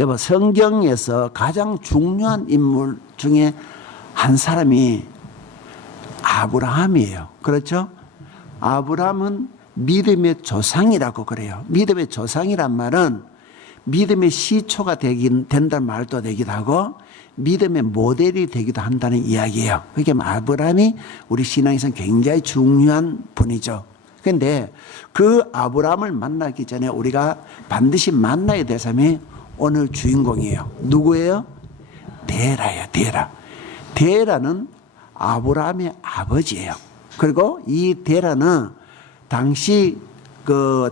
여보, 성경에서 가장 중요한 인물 중에 한 사람이 아브라함이에요. 그렇죠? 아브라함은 믿음의 조상이라고 그래요. 믿음의 조상이란 말은 믿음의 시초가 된다는 말도 되기도 하고 믿음의 모델이 되기도 한다는 이야기예요. 그게 아브라함이 우리 신앙에서는 굉장히 중요한 분이죠. 그런데 그 아브라함을 만나기 전에 우리가 반드시 만나야 될 사람이 오늘 주인공이에요. 누구예요? 데라예요. 데라. 데라는 아브라함의 아버지예요. 그리고 이 데라는 당시에 그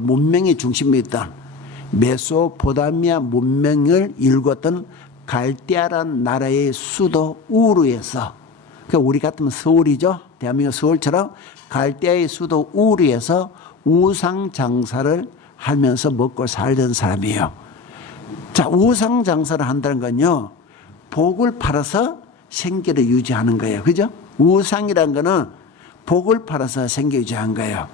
문명의 중심이었던 메소포타미아 문명을 일궜던 갈대아란 나라의 수도 우르에서, 그 우리 같으면 서울이죠. 대한민국 서울처럼 갈대아의 수도 우르에서 우상 장사를 하면서 먹고 살던 사람이에요. 자, 우상 장사를 한다는 건요, 복을 팔아서 생계를 유지하는 거예요. 그죠? 우상이란 거는 복을 팔아서 생계 유지한 거예요.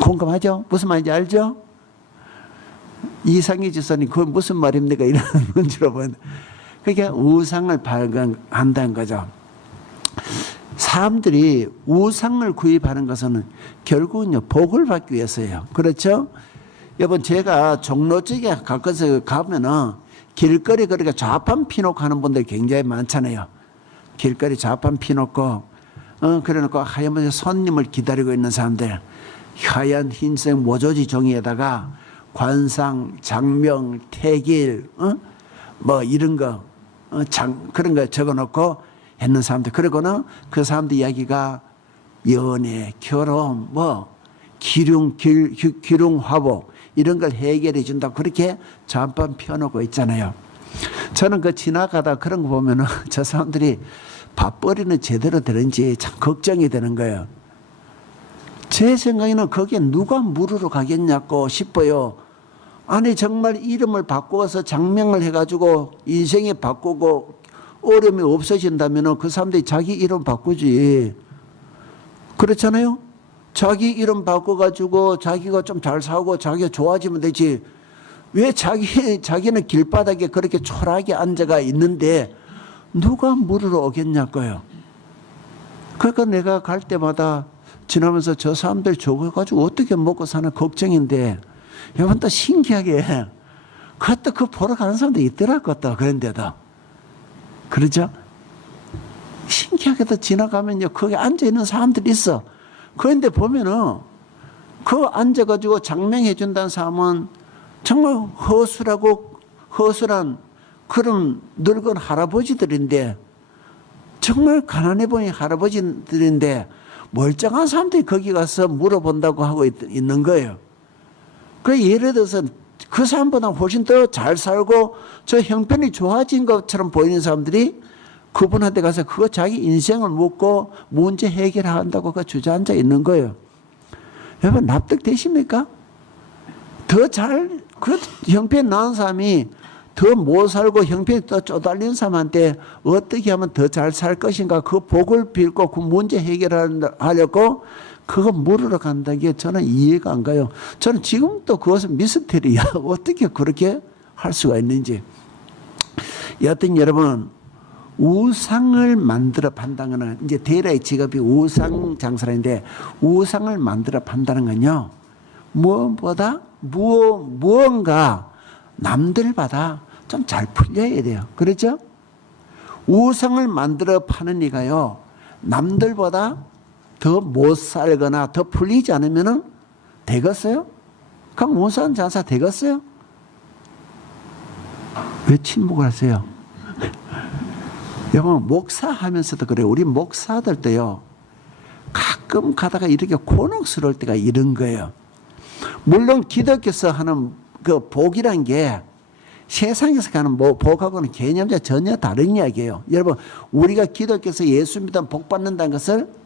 공감하죠? 무슨 말인지 알죠? 이상희 지사님, 그건 무슨 말입니까? 이런 문제로 보는데. 그러니까 우상을 발견한다는 거죠. 사람들이 우상을 구입하는 것은 결국은요, 복을 받기 위해서예요. 그렇죠? 여러분, 제가 종로 쪽에 가까이서 가면은 길거리 그러니까 좌판 피놓고 하는 분들 굉장히 많잖아요. 길거리 좌판 피놓고, 그래놓고 하얀 손님을 기다리고 있는 사람들, 하얀 흰색 모조지 종이에다가 관상, 장명, 태길, 뭐 이런 거, 그런 거 적어놓고 했는 사람들. 그러고는 그 사람들 이야기가 연애, 결혼, 뭐 기륭화복 이런 걸 해결해 준다고 그렇게 잠깐 펴놓고 있잖아요. 저는 그 지나가다 그런 거 보면은 저 사람들이 밥벌이는 제대로 되는지 참 걱정이 되는 거예요. 제 생각에는 거기에 누가 물으러 가겠냐고 싶어요. 아니 정말 이름을 바꾸어서 장명을 해가지고 인생이 바꾸고 어려움이 없어진다면 그 사람들이 자기 이름 바꾸지. 그렇잖아요. 자기 이름 바꿔가지고 자기가 좀 잘 살고 자기가 좋아지면 되지. 왜 자기는 길바닥에 그렇게 초라하게 앉아가 있는데 누가 물으러 오겠냐고요. 그러니까 내가 갈 때마다 지나면서 저 사람들 저거 가지고 어떻게 먹고 사는 걱정인데, 여러분 또 신기하게 그것도 그 보러 가는 사람도 있더라고 또 그런데도. 그러죠? 신기하게도 지나가면요 거기 앉아있는 사람들이 있어. 그런데 보면은 그 앉아가지고 장명해 준다는 사람은 정말 허술한 그런 늙은 할아버지들인데, 정말 가난해 보이는 할아버지들인데 멀쩡한 사람들이 거기 가서 물어본다고 하고 있는 거예요. 그 예를 들어서 그 사람보다 훨씬 더 잘 살고 저 형편이 좋아진 것처럼 보이는 사람들이 그분한테 가서 그거 자기 인생을 묻고 문제 해결한다고 그 주저앉아 있는 거예요. 여러분 납득되십니까? 그 형편 나은 사람이 더 못 살고 형편이 더 쪼달린 사람한테 어떻게 하면 더 잘 살 것인가, 그 복을 빌고 그 문제 해결하려고 그거 물으러 간다는 게 저는 이해가 안 가요. 저는 지금도 그것은 미스터리야. 어떻게 그렇게 할 수가 있는지. 여하튼 여러분, 우상을 만들어 판다는 거는, 이제 데라의 직업이 우상 장사인데, 우상을 만들어 판다는 건요, 무언가 남들보다 좀 잘 풀려야 돼요. 그렇죠? 우상을 만들어 파는 이가요, 남들보다 더 못 살거나 더 풀리지 않으면 되겠어요? 그럼 우상 장사 되겠어요? 왜 침묵을 하세요? 여러분, 목사 하면서도 그래요. 우리 목사들 때요, 가끔 가다가 이렇게 곤혹스러울 때가 이런 거예요. 물론 기독교에서 하는 그 복이란 게 세상에서 가는 복하고는 개념자 전혀 다른 이야기예요. 여러분, 우리가 기독교에서 예수 믿으면 복 받는다는 것을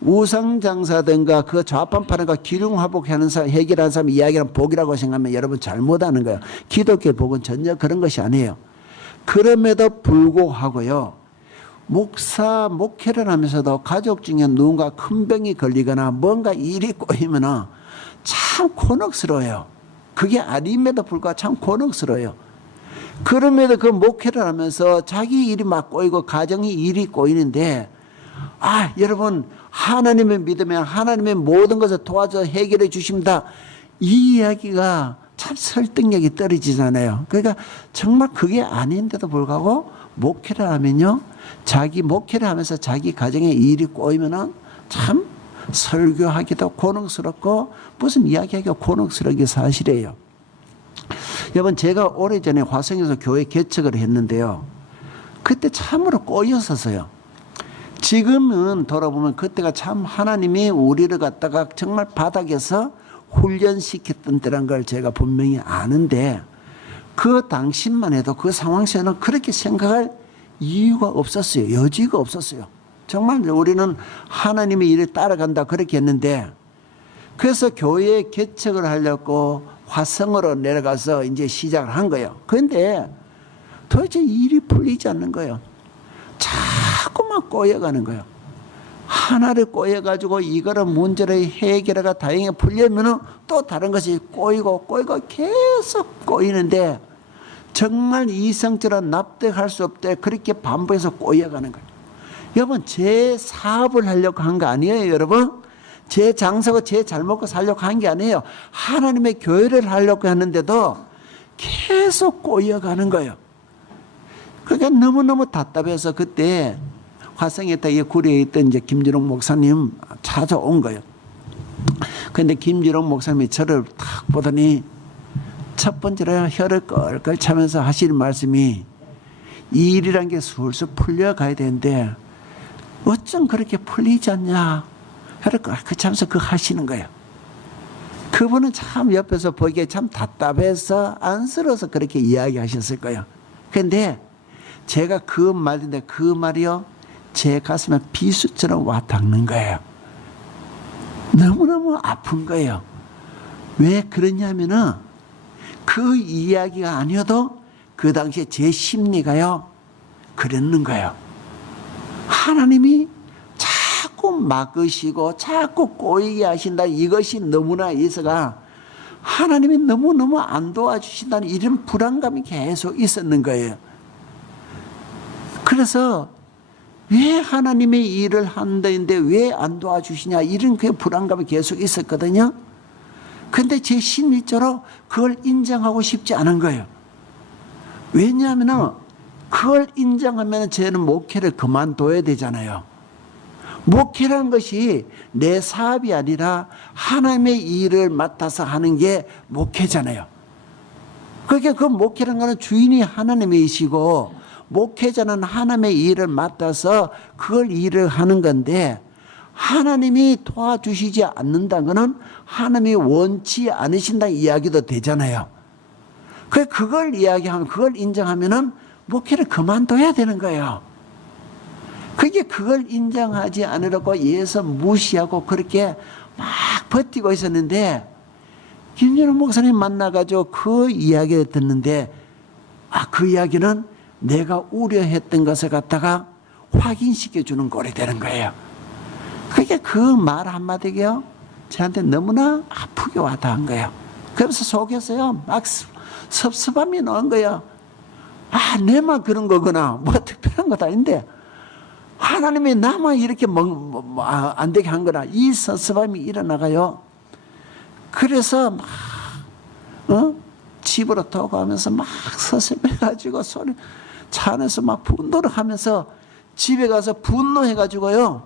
우상장사든가 그 좌판 파는 거 기륭화복하는 사람, 해결하는 사람 이야기하는 복이라고 생각하면 여러분 잘못하는 거예요. 기독교 복은 전혀 그런 것이 아니에요. 그럼에도 불구하고요, 목회를 하면서도 가족 중에 누군가 큰 병이 걸리거나 뭔가 일이 꼬이면 참 곤혹스러워요. 그게 아님에도 불구하고 참 곤혹스러워요. 그럼에도 그 목회를 하면서 자기 일이 막 꼬이고 가정이 일이 꼬이는데, 여러분 하나님을 믿으면 하나님의 모든 것을 도와줘 해결해 주십니다. 이 이야기가 참 설득력이 떨어지잖아요. 그러니까 정말 그게 아닌데도 불구하고 목회를 하면요, 자기 목회를 하면서 자기 가정에 일이 꼬이면은 참 설교하기도 곤혹스럽고 무슨 이야기하기가 곤혹스러운 게 사실이에요. 여러분, 제가 오래전에 화성에서 교회 개척을 했는데요, 그때 참으로 꼬였었어요. 지금은 돌아보면 그때가 참 하나님이 우리를 갖다가 정말 바닥에서 훈련시켰던 때란 걸 제가 분명히 아는데, 그 당시만 해도 그 상황 속에는 그렇게 생각할 이유가 없었어요. 여지가 없었어요. 정말 우리는 하나님의 일을 따라간다 그렇게 했는데, 그래서 교회 개척을 하려고 화성으로 내려가서 이제 시작을 한 거예요. 그런데 도대체 일이 풀리지 않는 거예요. 자꾸만 꼬여가는 거예요. 하나를 꼬여가지고 이거를 문제를 해결해가 다행히 풀려면은 또 다른 것이 꼬이고 계속 꼬이는데, 정말 이성적으로 납득할 수 없대 그렇게 반복해서 꼬여가는 거예요. 여러분, 제 사업을 하려고 한 거 아니에요, 여러분? 제 장사고 제 잘 먹고 살려고 한 게 아니에요. 하나님의 교회를 하려고 하는데도 계속 꼬여가는 거예요. 그러니까 너무너무 답답해서 그때 화성에 구리에 있던 이제 김준홍 목사님 찾아온 거예요. 그런데 김준홍 목사님이 저를 딱 보더니 첫 번째로 혀를 끌끌 차면서 하시는 말씀이, 이 일이란 게 술술 풀려가야 되는데 어쩜 그렇게 풀리지 않냐, 혀를 끌끌 차면서 그거 하시는 거예요. 그분은 참 옆에서 보기에 참 답답해서 안쓰러워서 그렇게 이야기하셨을 거예요. 그런데 제가 그 말인데 그 말이요, 제 가슴에 비수처럼 와 닿는 거예요. 너무너무 아픈 거예요. 왜 그러냐면은 그 이야기가 아니어도 그 당시에 제 심리가요 그랬는 거예요. 하나님이 자꾸 막으시고 자꾸 꼬이게 하신다, 이것이 너무나 있어가 하나님이 너무너무 안 도와주신다는 이런 불안감이 계속 있었는 거예요. 그래서 왜 하나님의 일을 한다는데 왜 안 도와주시냐, 이런 그 불안감이 계속 있었거든요. 그런데 제 심리적으로 그걸 인정하고 싶지 않은 거예요. 왜냐하면 그걸 인정하면 저는 목회를 그만둬야 되잖아요. 목회라는 것이 내 사업이 아니라 하나님의 일을 맡아서 하는 게 목회잖아요. 그러니까 그 목회라는 것은 주인이 하나님이시고 목회자는 하나님의 일을 맡아서 그걸 일을 하는 건데, 하나님이 도와주시지 않는다는 것은 하나님이 원치 않으신다는 이야기도 되잖아요. 그걸 이야기하면, 그걸 인정하면은 목회를 그만둬야 되는 거예요. 그게 그걸 인정하지 않으려고 예서 무시하고 그렇게 막 버티고 있었는데, 김준호 목사님 만나가지고 그 이야기를 듣는데, 그 이야기는 내가 우려했던 것을 갖다가 확인시켜 주는 꼴이 되는 거예요. 그게 그 말 한마디가요 저한테 너무나 아프게 와닿은 거예요. 그래서 속에서요 막 섭섭함이 나온 거예요. 내만 그런 거구나, 뭐 특별한 것도 아닌데 하나님이 나만 이렇게 안 되게 한 거나, 이 섭섭함이 일어나가요. 그래서 막 집으로 돌아가면서 막 서슴해가지고 차 안에서 막 분노를 하면서 집에 가서 분노해가지고요,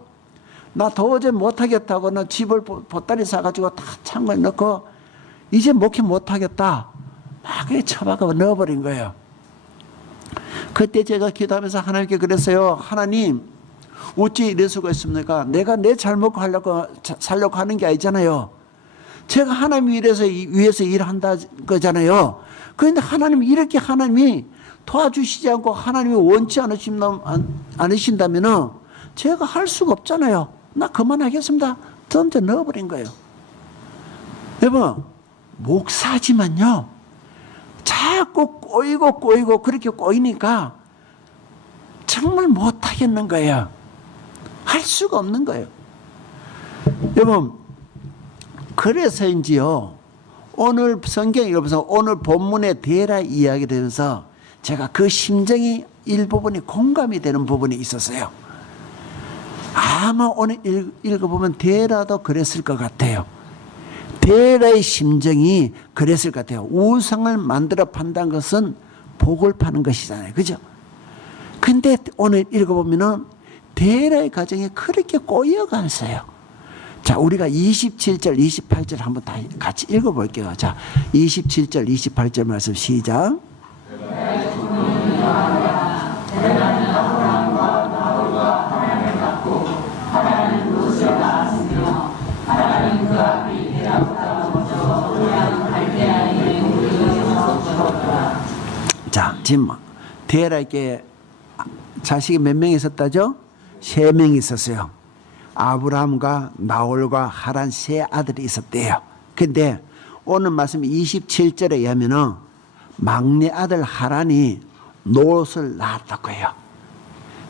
나 도저히 못하겠다고 나 집을 보따리 사가지고 다 창고에 넣고 이제 목회 못하겠다 막 처박아 넣어버린 거예요. 그때 제가 기도하면서 하나님께 그랬어요. 하나님, 어찌 이럴 수가 있습니까? 내가 내 잘 먹고 살려고 하는 게 아니잖아요. 제가 하나님 위해서 일한다 거잖아요. 그런데 하나님, 이렇게 하나님이 도와주시지 않고 하나님이 원치 않으신다면 제가 할 수가 없잖아요. 나 그만하겠습니다. 던져 넣어버린 거예요. 여러분, 목사지만요 자꾸 꼬이고 그렇게 꼬이니까 정말 못하겠는 거예요. 할 수가 없는 거예요. 여러분, 그래서인지요 오늘 성경 읽어보면서 오늘 본문의 데라 이야기를 들으면서 제가 그 심정이 일부분이 공감이 되는 부분이 있었어요. 아마 오늘 읽어보면 데라도 그랬을 것 같아요. 데라의 심정이 그랬을 것 같아요. 우상을 만들어 판다는 것은 복을 파는 것이잖아요. 그죠? 근데 오늘 읽어보면은 데라의 가정이 그렇게 꼬여갔어요. 자, 우리가 27절, 28절 한번 다 같이 읽어볼게요. 자, 27절, 28절 말씀 시작. 자, 지금 데라에게 자식이 몇 명 있었다죠? 3명 있었어요. 아브라함과 나홀과 하란 3 아들이 있었대요. 근데 오늘 말씀 27절에 의하면은 막내 아들 하란이 롯을 낳았다고 해요.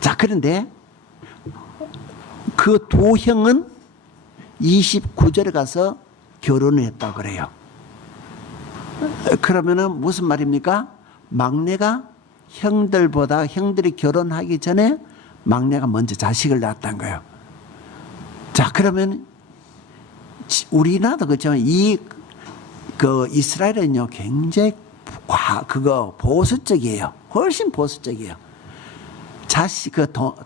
자, 그런데 그 2 형은 29절에 가서 결혼을 했다고 그래요. 그러면은 무슨 말입니까? 막내가 형들이 결혼하기 전에 막내가 먼저 자식을 낳았다는 거예요. 자, 그러면 우리나라도 그렇지만 이스라엘은요 굉장히 보수적이에요. 훨씬 보수적이에요.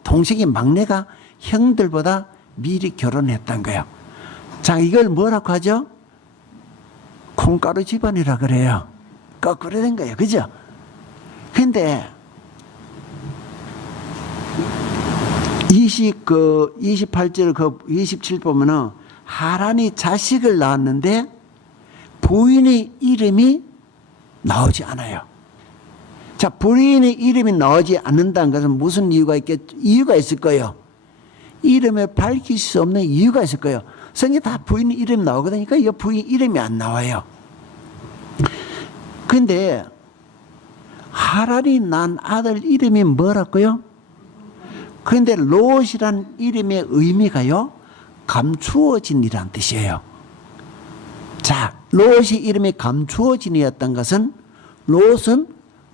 동생이 막내가 형들보다 미리 결혼했다는 거예요. 자, 이걸 뭐라고 하죠? 콩가루 집안이라 그래요. 거꾸로 된 거예요. 그죠? 근데 28절 27 보면은 하란이 자식을 낳았는데 부인의 이름이 나오지 않아요. 자, 부인의 이름이 나오지 않는다는 것은 무슨 이유가 있을 거예요. 이름을 밝힐 수 없는 이유가 있을 거예요. 성경에 다 부인 이름이 나오거든요. 그러니까 이 부인 이름이 안 나와요. 근데 하란이 낳은 아들 이름이 뭐라고요? 그런데 롯이란 이름의 의미가요, 감추어진이란 뜻이에요. 자, 롯이 이름이 감추어진이었던 것은 롯은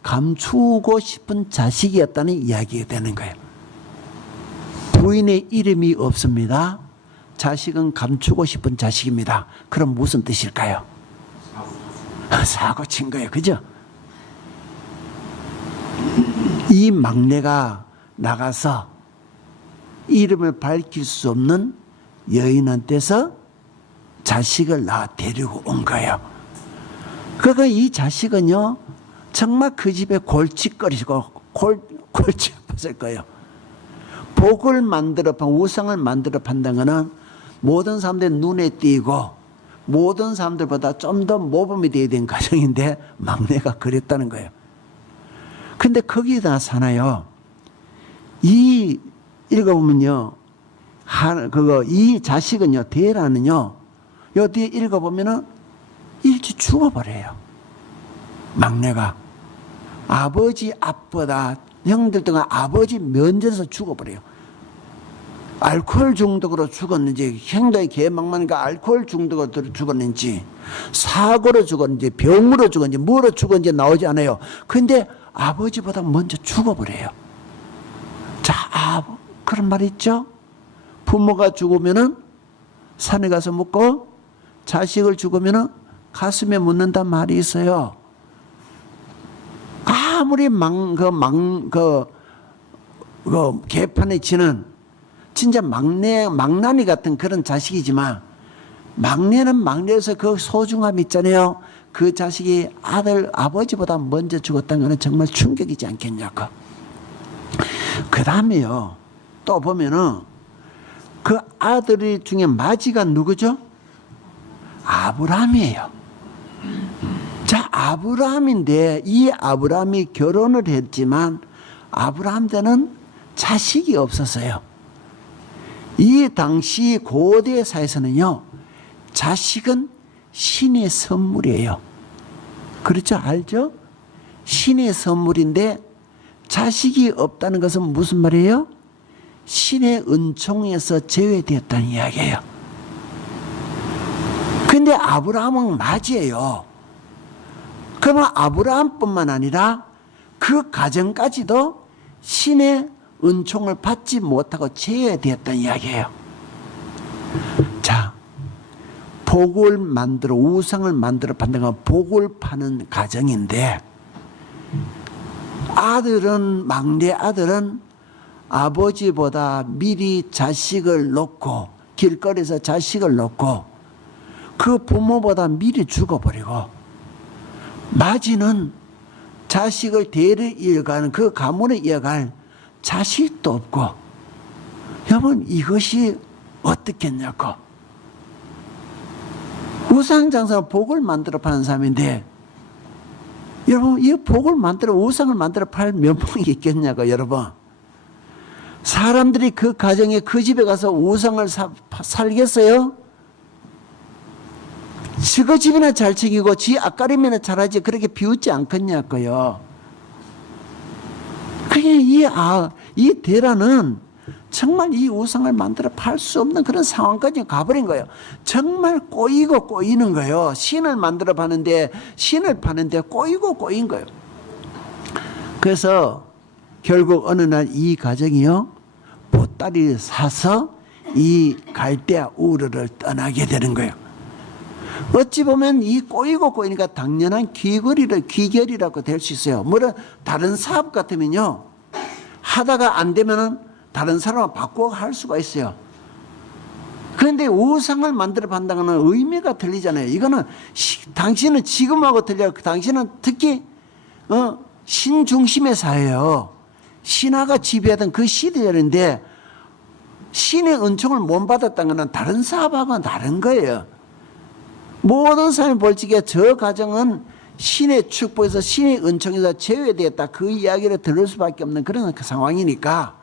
감추고 싶은 자식이었다는 이야기가 되는 거예요. 부인의 이름이 없습니다. 자식은 감추고 싶은 자식입니다. 그럼 무슨 뜻일까요? 사고 친 거예요. 그죠? 이 막내가 나가서 이름을 밝힐 수 없는 여인한테서 자식을 낳아 데리고 온 거예요. 그러니까 이 자식은요, 정말 그 집에 골칫거리고 골치 아팠을 거예요. 복을 우상을 만들어 판다는 것은 모든 사람들 눈에 띄고 모든 사람들보다 좀 더 모범이 되어야 되는 가정인데 막내가 그랬다는 거예요. 근데 거기다 사나요, 읽어보면요, 이 자식은요, 데라는요, 여기 읽어보면은 일찍 죽어버려요. 막내가. 아버지 앞보다 형들 동안 아버지 면전에서 죽어버려요. 알코올 중독으로 죽었는지, 행동이 개망망하니까 알코올 중독으로 죽었는지, 사고로 죽었는지, 병으로 죽었는지, 뭐로 죽었는지 나오지 않아요. 근데 아버지보다 먼저 죽어버려요. 자, 그런 말 있죠? 부모가 죽으면은 산에 가서 묻고, 자식을 죽으면은 가슴에 묻는단 말이 있어요. 아무리 개판에 치는 진짜 망나니 같은 그런 자식이지만, 막내는 막내에서 그 소중함 있잖아요. 그 자식이 아버지보다 먼저 죽었다는 것은 정말 충격이지 않겠냐고. 그 다음에요, 또 보면은 그 아들 중에 마지가 누구죠? 아브라함이에요. 자, 아브라함인데 이 아브라함이 결혼을 했지만 아브라함 때는 자식이 없었어요. 이 당시 고대 사회에서는요, 자식은 신의 선물이에요. 그렇죠? 알죠? 신의 선물인데 자식이 없다는 것은 무슨 말이에요? 신의 은총에서 제외되었다는 이야기예요. 근데 근데 아브라함은 맞이에요. 그러면 아브라함뿐만 아니라 그 가정까지도 신의 은총을 받지 못하고 제외되었다는 이야기예요. 자, 복을 만들어 우상을 만들어 받는 건 복을 파는 가정인데, 아들은, 막내 아들은 아버지보다 미리 자식을 놓고, 길거리에서 자식을 놓고 그 부모보다 미리 죽어버리고, 마지는 자식을 대를 이어가는, 그 가문을 이어갈 자식도 없고. 여러분, 이것이 어떻겠냐고. 우상장사는 복을 만들어 파는 사람인데, 여러분, 이 복을 만들어, 우상을 만들어 팔 면목이 있겠냐고. 여러분, 사람들이 그 가정에, 그 집에 가서 우상을 살겠어요? 저거 집이나 잘 챙기고 지 앞가림이나 잘하지, 그렇게 비웃지 않겠냐고요. 그게 이 데라는 정말 이 우상을 만들어 팔 수 없는 그런 상황까지 가버린 거예요. 정말 꼬이고 꼬이는 거예요. 신을 만들어 파는데, 신을 파는데 꼬이고 꼬인 거예요. 그래서 결국 어느 날 이 가정이요, 보따리를 사서 이 갈대아 우르를 떠나게 되는 거예요. 어찌 보면 이 꼬이고 꼬이니까 당연한 귀결이라고 될 수 있어요. 물론 다른 사업 같으면요, 하다가 안 되면은 다른 사람을 바꾸어 할 수가 있어요. 그런데 우상을 만들어 판다는 의미가 틀리잖아요. 이거는 당신은 지금하고 틀려요. 당신은 특히 신중심의 사회예요. 신화가 지배하던 그 시대였는데, 신의 은총을 못 받았다는 것은 다른 사업하고는 다른 거예요. 모든 사람이 볼 적에 저 가정은 신의 축복에서, 신의 은총에서 제외되었다, 그 이야기를 들을 수밖에 없는 그런 상황이니까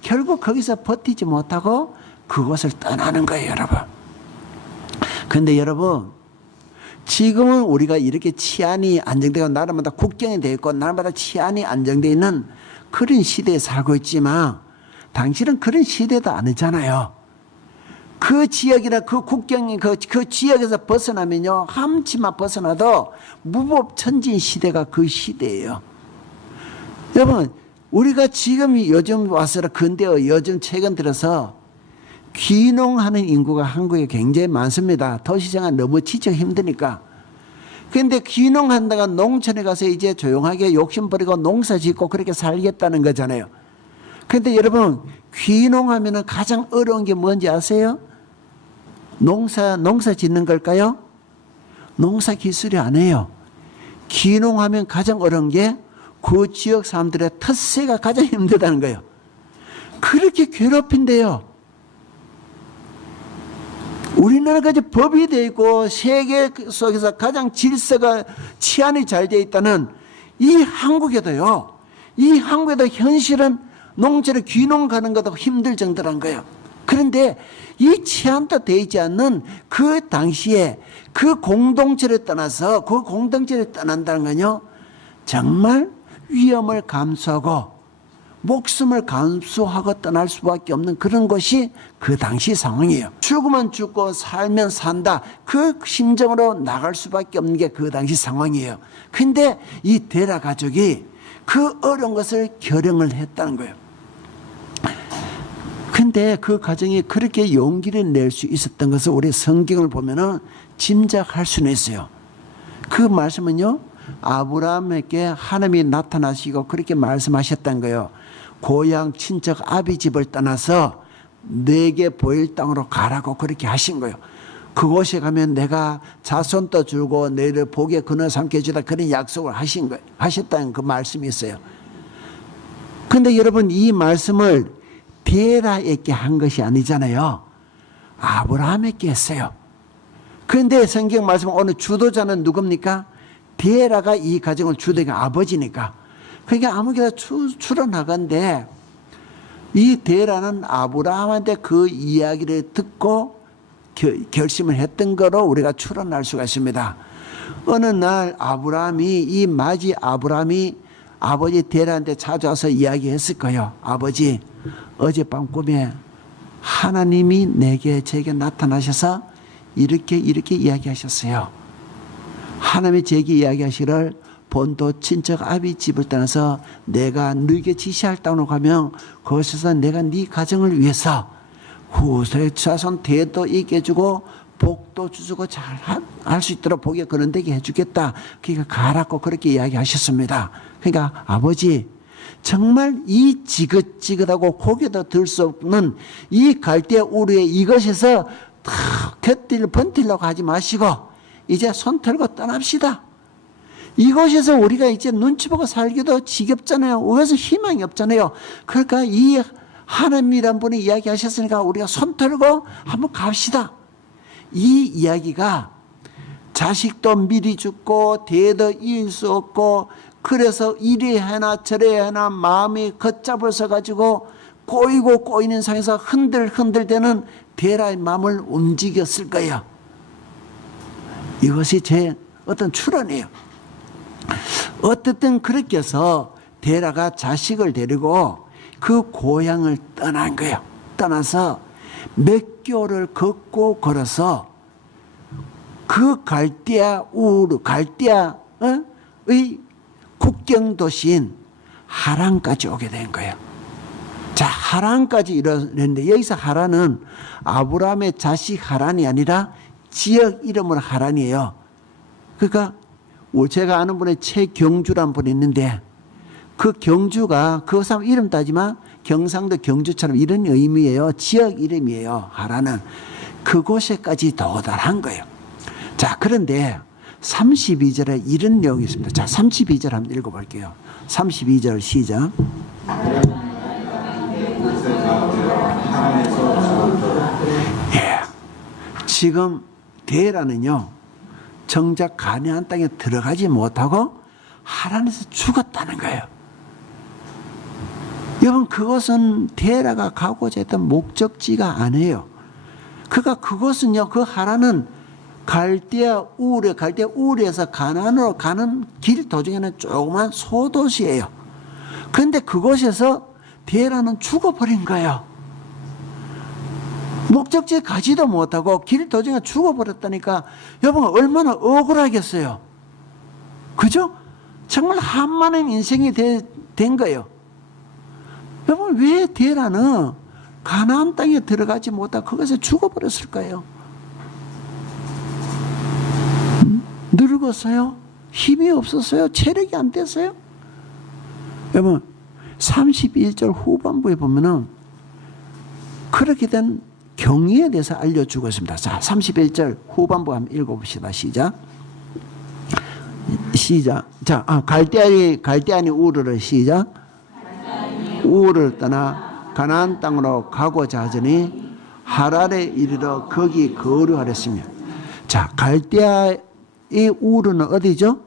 결국 거기서 버티지 못하고 그곳을 떠나는 거예요, 여러분. 그런데 여러분, 지금은 우리가 이렇게 치안이 안정되고 나라마다 국경이 되어 있고 나라마다 치안이 안정되어 있는 그런 시대에 살고 있지만, 당신은 그런 시대도 아니잖아요. 그 지역이나 그 국경이 그 지역에서 벗어나면요, 한치만 벗어나도 무법천진 시대가 그 시대예요. 여러분, 우리가 지금 요즘 와서 근대의 요즘 최근 들어서 귀농하는 인구가 한국에 굉장히 많습니다. 도시생활 너무 지쳐 힘드니까. 그런데 귀농한다가 농촌에 가서 이제 조용하게 욕심 버리고 농사 짓고 그렇게 살겠다는 거잖아요. 그런데 여러분, 귀농하면 가장 어려운 게 뭔지 아세요? 농사 짓는 걸까요? 농사 기술이 아니에요. 귀농하면 가장 어려운 게 그 지역 사람들의 텃세가 가장 힘들다는 거예요. 그렇게 괴롭힌대요. 우리나라까지 법이 되어 있고 세계 속에서 가장 질서가 치안이 잘 되어 있다는 이 한국에도요, 이 한국에도 현실은 농촌에 귀농 가는 것도 힘들 정도란 거예요. 그런데 이 치안도 되어 있지 않는 그 당시에 그 공동체를 떠나서, 그 공동체를 떠난다는 건요, 정말 위험을 감수하고 목숨을 감수하고 떠날 수밖에 없는 그런 것이 그 당시 상황이에요. 죽으면 죽고 살면 산다, 그 심정으로 나갈 수밖에 없는 게 그 당시 상황이에요. 근데 이 데라 가족이 그 어려운 것을 결행을 했다는 거예요. 근데 그 가정이 그렇게 용기를 낼 수 있었던 것을 우리 성경을 보면은 짐작할 수는 있어요. 그 말씀은요, 아브라함에게 하나님이 나타나시고 그렇게 말씀하셨던 거예요. 고향 친척 아비 집을 떠나서 내게 보일 땅으로 가라고 그렇게 하신 거예요. 그곳에 가면 내가 자손도 주고 너희를 복의 근원 삼게 해주다, 그런 약속을 하신 거예요. 하셨다는 그 말씀이 있어요. 그런데 여러분, 이 말씀을 데라에게 한 것이 아니잖아요. 아브라함에게 했어요. 그런데 성경 말씀, 오늘 주도자는 누굽니까? 데라가 이 가정을 주도가 아버지니까. 그러니까 아무개나 출어나간데, 이 데라는 아브라함한테 그 이야기를 듣고 결심을 했던 거로 우리가 추론할 수가 있습니다. 어느 날 이 마지 아브라함이 아버지 데라한테 찾아와서 이야기했을 거예요. 아버지, 어젯밤 꿈에 하나님이 제게 나타나셔서 이렇게 이야기하셨어요. 하나님이 제게 이야기하시기를 본토 친척 아비 집을 떠나서 내가 너에게 지시할 땅으로 가면 그곳에서 내가 네 가정을 위해서 후세 자손 대도 있게 해주고 복도 주고 잘 할 수 있도록 복에 거론되게 해주겠다. 그러니까 가라고 그렇게 이야기하셨습니다. 그러니까 아버지, 정말 이 지긋지긋하고 고개도 들 수 없는 이 갈대 우르에 이것에서 곁들 번들려고 하지 마시고 이제 손 털고 떠납시다. 이곳에서 우리가 이제 눈치 보고 살기도 지겹잖아요. 여기서 희망이 없잖아요. 그러니까 이 하나님이란 분이 이야기하셨으니까 우리가 손 털고 한번 갑시다. 이 이야기가 자식도 미리 죽고 대도 이을 수 없고 그래서 이리 해나 저리 해나 마음이 걷잡을 서가지고 꼬이는 상에서 흔들되는 데라의 마음을 움직였을 거예요. 이것이 제 어떤 추론이에요. 어떻든 그렇게 해서 데라가 자식을 데리고 그 고향을 떠난 거예요. 떠나서 몇 개월을 걷고 걸어서 그 갈대아의 국경 도시인 하란까지 오게 된 거예요. 자, 하란까지 이르렀는데 여기서 하란은 아브라함의 자식 하란이 아니라 지역 이름으로 하란이에요. 그러니까 제가 아는 분의 최경주라는 분이 있는데 그 경주가 그 사람 이름 따지만 경상도 경주처럼 이런 의미예요. 지역 이름이에요. 하란은 그곳에까지 도달한 거예요. 자, 그런데 32절에 이런 내용이 있습니다. 자, 32절 한번 읽어볼게요. 32절 시작. 예, 지금 데라는요 정작 가나안 땅에 들어가지 못하고 하란에서 죽었다는 거예요. 여러분, 그것은 데라가 가고자 했던 목적지가 아니에요. 그것은요, 그 하란은 갈대아 우르에서 가나안으로 가는 길 도중에는 조그만 소도시예요. 그런데 그곳에서 데라는 죽어버린 거예요. 목적지에 가지도 못하고 길 도중에 죽어버렸다니까 여러분 얼마나 억울하겠어요. 그죠? 정말 한만한 인생이 된 거예요. 여러분, 왜 데라는 가나안 땅에 들어가지 못하고 그것에 죽어버렸을까요? 늙었어요? 힘이 없었어요? 체력이 안 됐어요? 여러분, 31절 후반부에 보면은 그렇게 된 경위에 대해서 알려주고 있습니다. 자, 31절 후반부 한번 읽어봅시다. 시작. 자, 갈대아니 우르를 시작. 우르를 떠나 가나안 땅으로 가고자 하더니 하란에 이르러 거기 거류하랬으며. 자, 갈대아의 우르는 어디죠?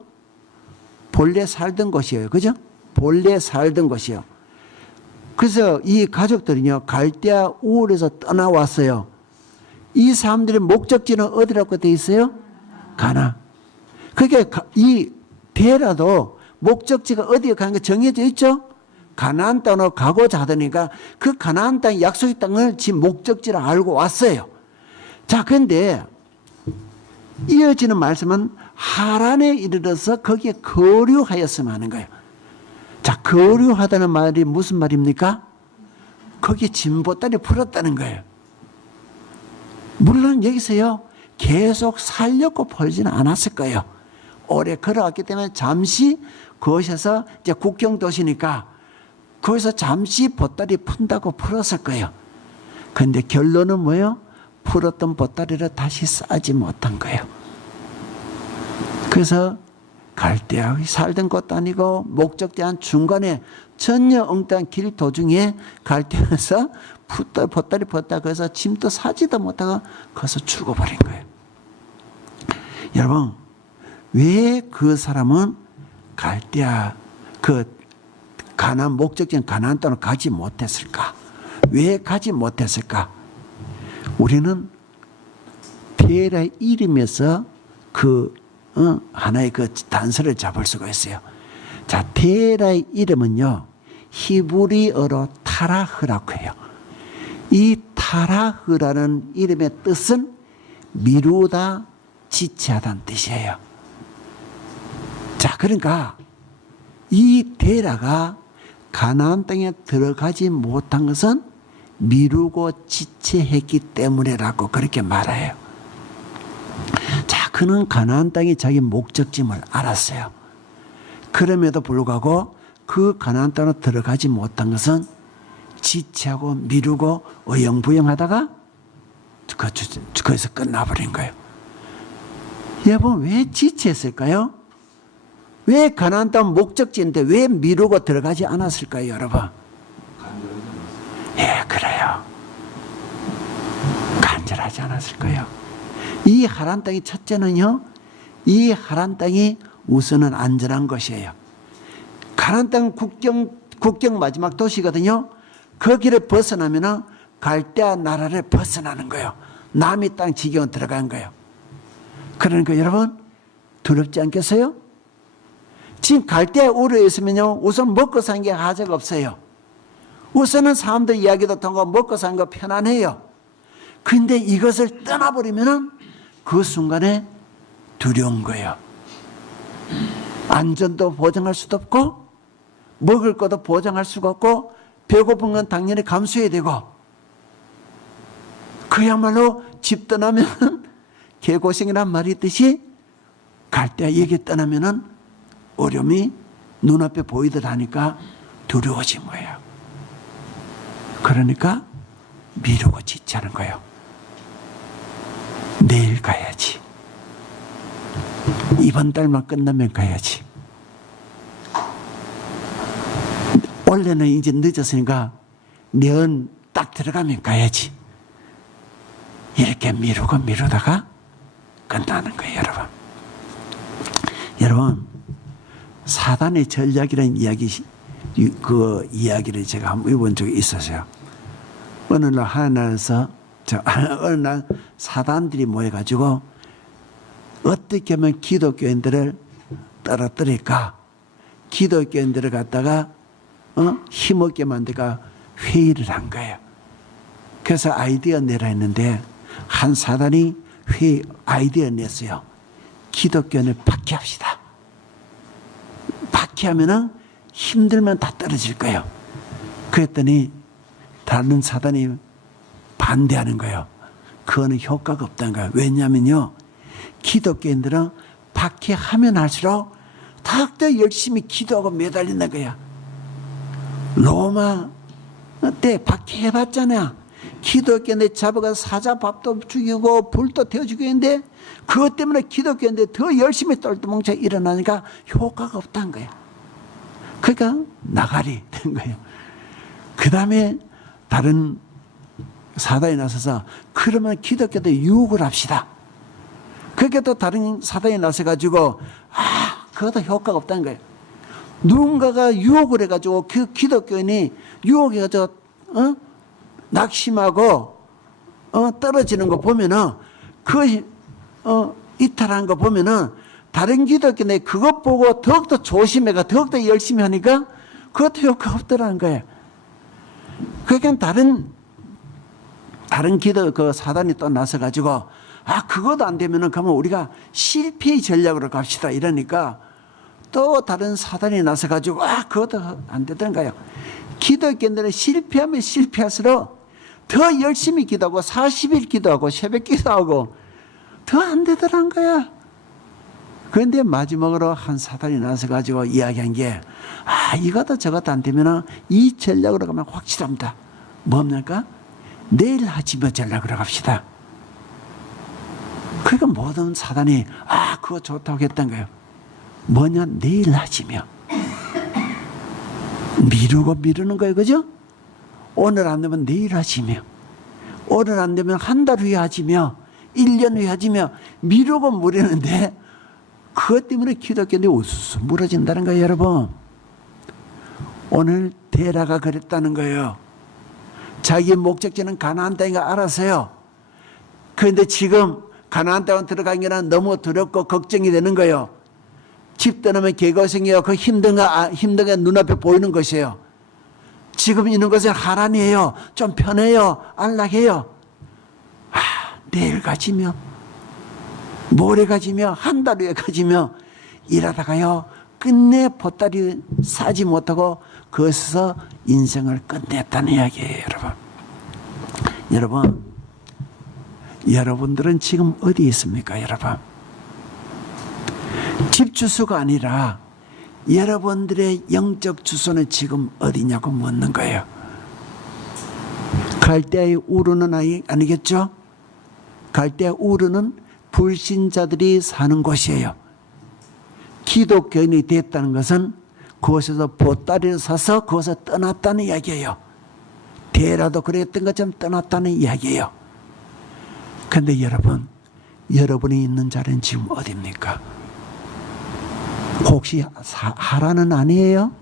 본래 살던 곳이에요. 그죠? 본래 살던 곳이요. 그래서 이 가족들은요, 갈대아 우르에서 떠나왔어요. 이 사람들의 목적지는 어디라고 되어 있어요? 가나. 그러니까 이 데라도 목적지가 어디에 가는 게 정해져 있죠? 가나안 땅으로 가고자 하더니까 그 가나안 땅, 약속의 땅을 지 목적지로 알고 왔어요. 자, 그런데 이어지는 말씀은 하란에 이르러서 거기에 거류하였으면 하는 거예요. 자, 거류하다는 말이 무슨 말입니까? 거기에 진보다리 풀었다는 거예요. 물론 여기서요, 계속 살려고 풀지는 않았을 거예요. 오래 걸어왔기 때문에 잠시 그곳에서 이제 국경 도시니까 거기서 잠시 보따리 푼다고 풀었을 거예요. 그런데 결론은 뭐예요? 풀었던 보따리를 다시 싸지 못한 거예요. 그래서 갈대아 살던 곳도 아니고 목적지 한 중간에 전혀 엉뚱한 길 도중에 갈대아에서 보따리 폈다 그래서 짐도 사지도 못하고 거기서 죽어버린 거예요. 여러분, 왜 그 사람은 갈대아 가나안 목적지인 가나안 땅으로 가지 못했을까? 왜 가지 못했을까? 우리는 데라의 이름에서 하나의 그 단서를 잡을 수가 있어요. 자, 데라의 이름은요, 히브리어로 타라흐라고 해요. 이 타라흐라는 이름의 뜻은 미루다, 지체하다는 뜻이에요. 자, 그러니까 이 데라가 가나안 땅에 들어가지 못한 것은 미루고 지체했기 때문이라고 그렇게 말해요. 자, 그는 가나안 땅이 자기 목적지임을 알았어요. 그럼에도 불구하고 그 가나안 땅으로 들어가지 못한 것은 지체하고 미루고 어영부영하다가 거기서 끝나버린 거예요. 여러분, 왜 지체했을까요? 왜 가나안 땅 목적지인데 왜 미루고 들어가지 않았을까요, 여러분? 예, 그래요. 간절하지 않았을 거예요. 이 하란 땅이 첫째는요, 이 하란 땅이 우선은 안전한 것이에요. 가나안 땅 국경 마지막 도시거든요. 거기를 벗어나면은 갈대아 나라를 벗어나는 거예요. 남이 땅 지경에 들어간 거예요. 그러니까 여러분, 두렵지 않겠어요? 지금 갈대아 우르에 있으면요, 우선 먹고 사는 게 하자가 없어요. 우선은 사람들 이야기도 통하고 먹고 사는 거 편안해요. 근데 이것을 떠나버리면은 그 순간에 두려운 거예요. 안전도 보장할 수도 없고, 먹을 것도 보장할 수가 없고, 배고픈 건 당연히 감수해야 되고, 그야말로 집 떠나면 개고생이란 말이 있듯이 갈대아 얘기 떠나면은 어려움이 눈앞에 보이듯 하니까 두려워진 거예요. 그러니까 미루고 지체하는 거예요. 내일 가야지. 이번 달만 끝나면 가야지. 원래는 이제 늦었으니까 내년 딱 들어가면 가야지. 이렇게 미루다가 끝나는 거예요, 여러분. 여러분, 사단의 전략이라는 그 이야기를 제가 한번 읽어본 적이 있었어요. 어느 날 하나님께서 어느 날 사단들이 모여가지고 어떻게 하면 기독교인들을 떨어뜨릴까? 기독교인들을 갖다가 힘없게 만들까 회의를 한 거예요. 그래서 아이디어 내라 했는데 한 사단이 아이디어 냈어요. 기독교인을 박해합시다. 박해하면은 힘들면 다 떨어질 거예요. 그랬더니 다른 사단이 반대하는 거예요. 그거는 효과가 없다는 거예요. 왜냐하면요, 기독교인들은 박해하면 할수록 더욱더 열심히 기도하고 매달린다는 거야. 로마 때 박해해봤잖아. 기독교인들 잡아가 사자밥도 죽이고 불도 태워주고 했는데 그것 때문에 기독교인들 더 열심히 똘똘뭉쳐 일어나니까 효과가 없다는 거야. 그러니까 나가리 된 거예요. 그 다음에 다른 사단이 나서서 그러면 기독교도 유혹을 합시다. 그렇게 또 다른 사단이 나서가지고 그것도 효과가 없다는 거예요. 누군가가 유혹을 해가지고 그 기독교인이 유혹해가지고 낙심하고 떨어지는 거 보면은 이탈한 거 보면은 다른 기독교인이 그것 보고 더욱더 조심해가 더욱더 열심히 하니까 그것도 효과 없더라는 거예요. 그러니까 다른 그 사단이 또 나서가지고 그것도 안 되면은 그러면 우리가 실패의 전략으로 갑시다 이러니까 또 다른 사단이 나서가지고 그것도 안 되던 거예요. 기독교인들은 실패하면 실패할수록 더 열심히 기도하고 40일 기도하고 새벽 기도하고 더 안 되더란 거야. 그런데 마지막으로 한 사단이 나서가지고 이야기한 게 이것도 저것도 안 되면 이 전략으로 가면 확실합니다. 뭡니까? 내일 하지마 전략으로 갑시다. 그러니까 모든 사단이 그거 좋다고 했던 거예요. 뭐냐? 내일 하지며 미루는 거예요. 그죠? 오늘 안 되면 내일 하지며 오늘 안 되면 한 달 후에 하지며 1년 후에 하지며 미루고 무리는데 그것 때문에 기독교인들이 우수수 무너진다는 거예요. 여러분, 오늘 데라가 그랬다는 거예요. 자기 목적지는 가나안 땅인가 알았어요. 그런데 지금 가나안 땅에 들어가는 게 너무 두렵고 걱정이 되는 거예요. 집 떠나면 개고생이에요. 그 힘든 게 눈앞에 보이는 것이에요. 지금 있는 것은 하란이에요. 좀 편해요. 안락해요. 내일 가지며 모레 가지며 한 달 후에 가지며 일하다가요 끝내 보따리 사지 못하고 거기서 인생을 끝냈다는 이야기예요. 여러분 여러분들은 지금 어디 있습니까? 여러분 집 주소가 아니라 여러분들의 영적 주소는 지금 어디냐고 묻는 거예요. 갈대아의 우르는 아니겠죠? 갈대아 우르는 불신자들이 사는 곳이에요. 기독교인이 됐다는 것은 그곳에서 보따리를 사서 그곳에서 떠났다는 이야기예요. 대라도 그랬던 것처럼 떠났다는 이야기예요. 그런데 여러분이 있는 자리는 지금 어디입니까? 혹시 하라는 아니에요?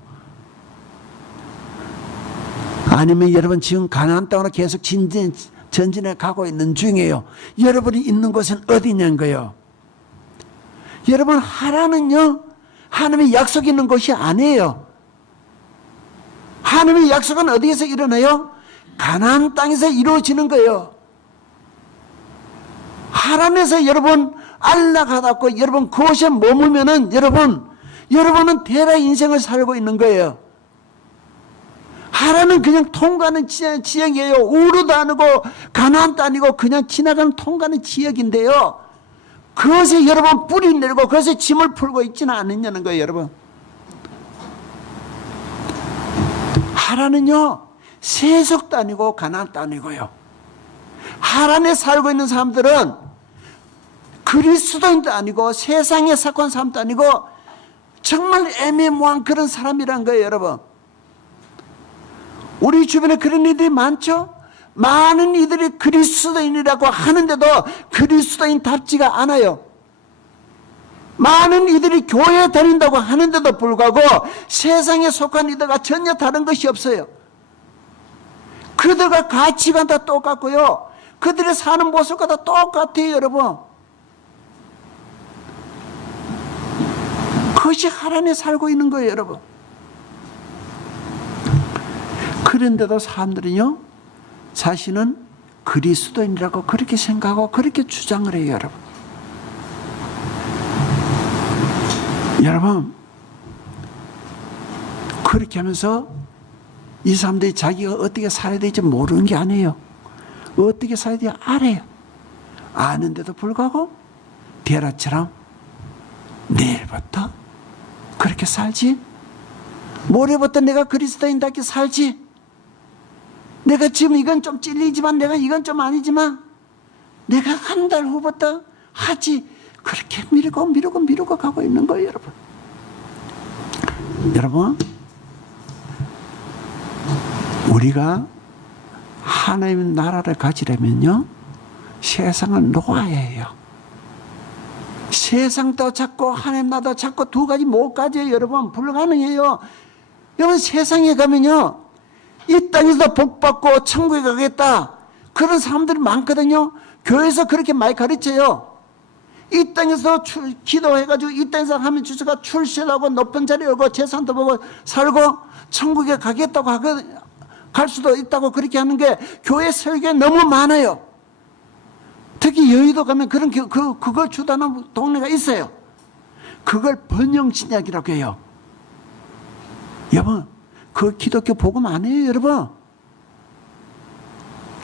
아니면 여러분 지금 가나안 땅으로 계속 전진해 가고 있는 중이에요. 여러분이 있는 곳은 어디냐는 거예요. 여러분 하라는요 하나님의 약속이 있는 곳이 아니에요. 하나님의 약속은 어디에서 일어나요? 가나안 땅에서 이루어지는 거예요. 하란에서 여러분 안락하다고 여러분 그곳에 머물면은 여러분은 대라 인생을 살고 있는 거예요. 하란은 그냥 통과하는 지역이에요. 우르도 아니고 가나안도 아니고 그냥 지나가는 통과하는 지역인데요. 그것에 여러분 뿌리 내리고 그것에 짐을 풀고 있지는 않느냐는 거예요. 여러분 하란은요 세속도 아니고 가나안도 아니고요. 하란에 살고 있는 사람들은 그리스도인도 아니고 세상에 속한 사람도 아니고 정말 애매모호한 그런 사람이란 거예요. 여러분 우리 주변에 그런 이들이 많죠. 많은 이들이 그리스도인이라고 하는데도 그리스도인답지가 않아요. 많은 이들이 교회에 다닌다고 하는데도 불구하고 세상에 속한 이들과 전혀 다른 것이 없어요. 그들과 가치관 다 똑같고요. 그들의 사는 모습과 다 똑같아요. 여러분 그것이 하란에 살고 있는 거예요. 여러분 그런데도 사람들은요 자신은 그리스도인이라고 그렇게 생각하고 그렇게 주장을 해요. 여러분 그렇게 하면서 이 사람들이 자기가 어떻게 살아야 될지 모르는 게 아니에요. 어떻게 살아야 될지 알아요. 아는데도 불구하고 데라처럼 내일부터 그렇게 살지, 모레부터 내가 그리스도인답게 살지, 내가 지금 이건 좀 찔리지만 내가 이건 좀 아니지만 내가 한 달 후부터 하지, 그렇게 미루고 가고 있는 거예요. 여러분 우리가 하나님의 나라를 가지려면요 세상을 놓아야 해요. 세상도 찾고 하나님 나라도 찾고 두 가지 못 가져요. 여러분 불가능해요. 여러분 세상에 가면요 이 땅에서 복받고 천국에 가겠다 그런 사람들이 많거든요. 교회에서 그렇게 많이 가르쳐요. 이 땅에서 기도해가지고 이 땅에서 하면 주소가 출세하고 높은 자리에 오고 재산도 보고 살고 천국에 가겠다고 갈 수도 있다고 그렇게 하는 게 교회 설교에 너무 많아요. 특히 여의도 가면 그걸 주도하는 동네가 있어요. 그걸 번영신약이라고 해요. 여러분 그 기독교 복음 아니에요. 여러분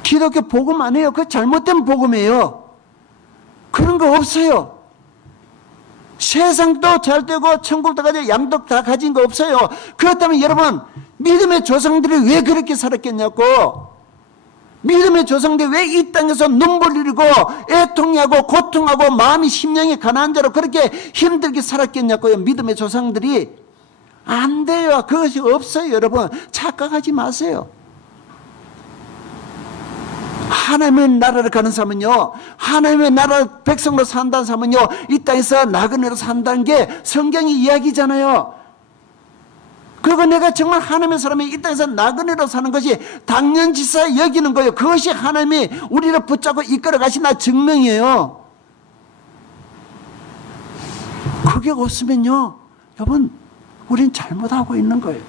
기독교 복음 아니에요. 그 잘못된 복음이에요. 그런 거 없어요. 세상도 잘 되고 천국도 가지고 양도 다 가진 거 없어요. 그렇다면 여러분 믿음의 조상들이 왜 그렇게 살았겠냐고. 믿음의 조상들이 왜 이 땅에서 눈물 흘리고 애통하고 고통하고 마음이 심령이 가난한 자로 그렇게 힘들게 살았겠냐고요. 믿음의 조상들이. 안 돼요. 그것이 없어요. 여러분 착각하지 마세요. 하나님의 나라를 가는 사람은요, 하나님의 나라 백성으로 산다는 사람은요 이 땅에서 나그네로 산다는 게 성경의 이야기잖아요. 그리고 내가 정말 하나님의 사람이 이 땅에서 나그네로 사는 것이 당연지사 여기는 거예요. 그것이 하나님이 우리를 붙잡고 이끌어 가시나 증명이에요. 그게 없으면요 여러분 우린 잘못하고 있는 거예요.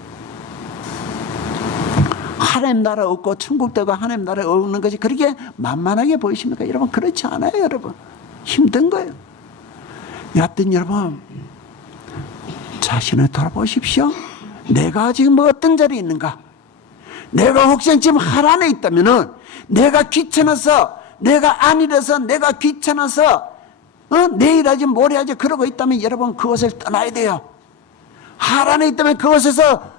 하나님 나라 없고 천국 되고 하나님 나라 없는 것이 그렇게 만만하게 보이십니까? 여러분 그렇지 않아요. 여러분 힘든 거예요. 여하튼 여러분, 자신을 돌아보십시오. 내가 지금 뭐 어떤 자리에 있는가? 내가 혹시 지금 하란에 있다면은, 내가 귀찮아서, 내가 안일해서, 내가 귀찮아서, 내일 하지 모레 하지 그러고 있다면 여러분 그것을 떠나야 돼요. 하란에 있다면 그것에서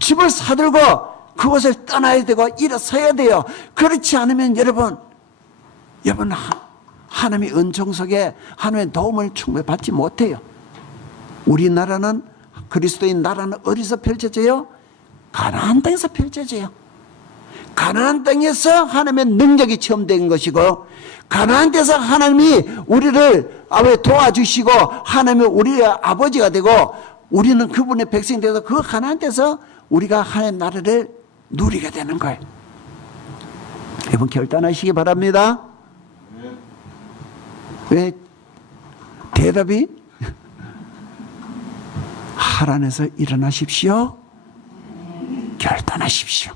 집을 사들고 그것을 떠나야 되고 일어서야 돼요. 그렇지 않으면 여러분 하나님의 은총 속에 하나님의 도움을 충분히 받지 못해요. 우리나라는, 그리스도인 나라는 어디서 펼쳐져요? 가나안 땅에서 펼쳐져요. 가나안 땅에서 하나님의 능력이 체험된 것이고, 가나안 땅에서 하나님이 우리를 도와주시고 하나님이 우리의 아버지가 되고 우리는 그분의 백성이 되어서 그 가나안 땅에서 우리가 하나님의 나라를 누리게 되는 거예요. 여러분 결단하시기 바랍니다. 왜? 대답이 하란에서 일어나십시오. 결단하십시오.